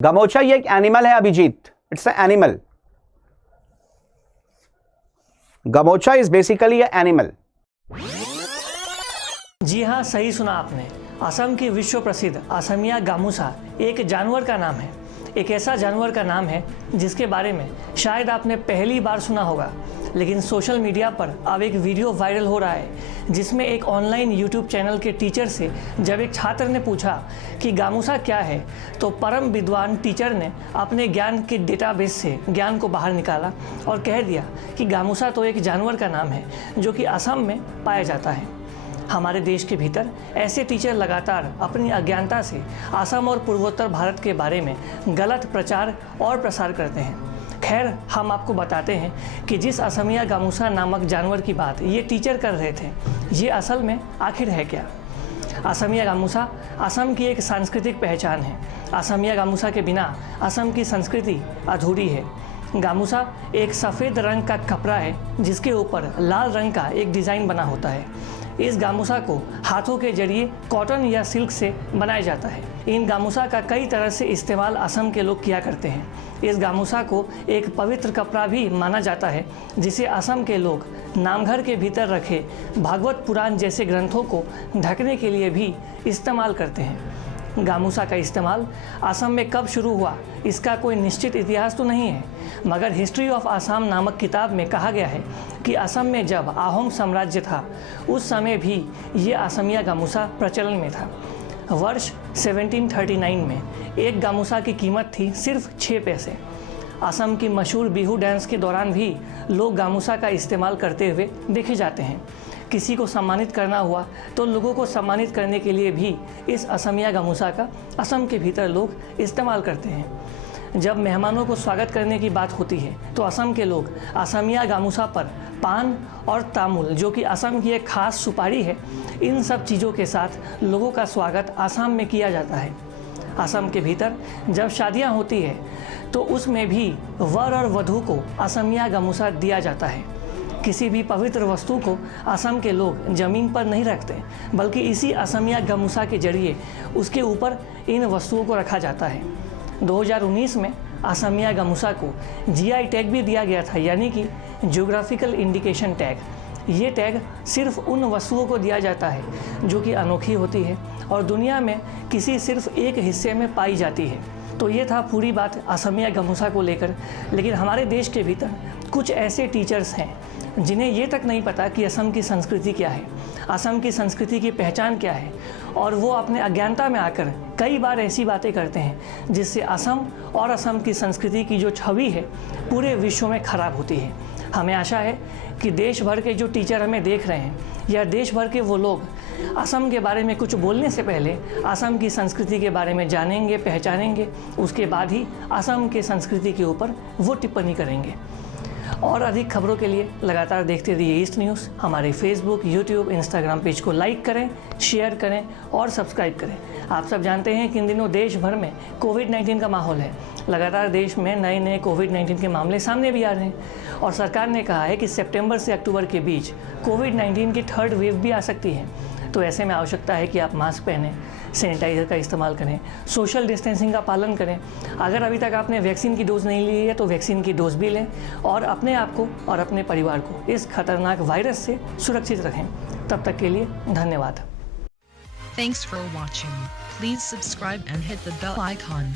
गमोचा ये एक एनिमल है Abhijit, it's a animal. Gamocha is basically a animal. जी हाँ, सही सुना आपने. असम की विश्व प्रसिद्ध असमिया गामूसा एक जानवर का नाम है. एक ऐसा जानवर का नाम है जिसके बारे में शायद आपने पहली बार सुना होगा, लेकिन सोशल मीडिया पर अब एक वीडियो वायरल हो रहा है जिसमें एक ऑनलाइन यूट्यूब चैनल के टीचर से जब एक छात्र ने पूछा कि गामूसा क्या है, तो परम विद्वान टीचर ने अपने ज्ञान के डेटाबेस से ज्ञान को बाहर निकाला और कह दिया कि गामूसा तो एक जानवर का नाम है जो कि असम में पाया जाता है. हमारे देश के भीतर ऐसे टीचर लगातार अपनी अज्ञानता से असम और पूर्वोत्तर भारत के बारे में गलत प्रचार और प्रसार करते हैं. खैर, हम आपको बताते हैं कि जिस असमिया गामूसा नामक जानवर की बात ये टीचर कर रहे थे, ये असल में आखिर है क्या. असमिया गामूसा असम की एक सांस्कृतिक पहचान है. असमिया गामूसा के बिना असम की संस्कृति अधूरी है. गामूसा एक सफ़ेद रंग का कपड़ा है जिसके ऊपर लाल रंग का एक डिज़ाइन बना होता है. इस गामूसा को हाथों के जरिए कॉटन या सिल्क से बनाया जाता है. इन गामूसा का कई तरह से इस्तेमाल असम के लोग किया करते हैं. इस गामूसा को एक पवित्र कपड़ा भी माना जाता है जिसे असम के लोग नामघर के भीतर रखे भागवत पुराण जैसे ग्रंथों को ढकने के लिए भी इस्तेमाल करते हैं. गामूसा का इस्तेमाल असम में कब शुरू हुआ इसका कोई निश्चित इतिहास तो नहीं है, मगर हिस्ट्री ऑफ आसाम नामक किताब में कहा गया है कि असम में जब आहोम साम्राज्य था उस समय भी ये असमिया गामूसा प्रचलन में था. वर्ष 1739 में एक गामूसा की कीमत थी सिर्फ 6 पैसे. असम की मशहूर बिहू डांस के दौरान भी लोग गामूसा का इस्तेमाल करते हुए देखे जाते हैं. किसी को सम्मानित करना हुआ तो लोगों को सम्मानित करने के लिए भी इस असमिया गामूसा का असम के भीतर लोग इस्तेमाल करते हैं. जब मेहमानों को स्वागत करने की बात होती है तो असम के लोग असमिया गामूसा पर पान और तामुल, जो कि असम की एक खास सुपारी है, इन सब चीज़ों के साथ लोगों का स्वागत असम में किया जाता है. असम के भीतर जब शादियां होती है तो उसमें भी वर और वधू को असमिया गामूसा दिया जाता है. किसी भी पवित्र वस्तु को असम के लोग ज़मीन पर नहीं रखते, बल्कि इसी असमिया गामूसा के जरिए उसके ऊपर इन वस्तुओं को रखा जाता है. 2019 में असमिया गामूसा को जीआई टैग भी दिया गया था, यानी कि ज्योग्राफिकल इंडिकेशन टैग. ये टैग सिर्फ उन वस्तुओं को दिया जाता है जो कि अनोखी होती है और दुनिया में किसी सिर्फ एक हिस्से में पाई जाती है. तो ये था पूरी बात असमिया गामूसा को लेकर. लेकिन हमारे देश के भीतर कुछ ऐसे टीचर्स हैं जिन्हें ये तक नहीं पता कि असम की संस्कृति क्या है, असम की संस्कृति की पहचान क्या है, और वो अपने अज्ञानता में आकर कई बार ऐसी बातें करते हैं जिससे असम और असम की संस्कृति की जो छवि है पूरे विश्व में खराब होती है. हमें आशा है कि देश भर के जो टीचर हमें देख रहे हैं या देश भर के वो लोग असम के बारे में कुछ बोलने से पहले असम की संस्कृति के बारे में जानेंगे, पहचानेंगे, उसके बाद ही असम के संस्कृति के ऊपर वो टिप्पणी करेंगे. और अधिक खबरों के लिए लगातार देखते रहिए ईस्ट न्यूज़. हमारे फेसबुक, यूट्यूब, इंस्टाग्राम पेज को लाइक करें, शेयर करें और सब्सक्राइब करें. आप सब जानते हैं कि इन दिनों देश भर में कोविड-19 का माहौल है. लगातार देश में नए नए कोविड-19 के मामले सामने भी आ रहे हैं और सरकार ने कहा है कि सितंबर से अक्टूबर के बीच कोविड-19 की 3rd वेव भी आ सकती है. तो ऐसे में आवश्यकता है कि आप मास्क पहनें, सैनिटाइज़र का इस्तेमाल करें, सोशल डिस्टेंसिंग का पालन करें. अगर अभी तक आपने वैक्सीन की डोज नहीं ली है तो वैक्सीन की डोज भी लें और अपने आप को और अपने परिवार को इस खतरनाक वायरस से सुरक्षित रखें. तब तक के लिए धन्यवाद. Thanks for watching. Please subscribe and hit the bell icon.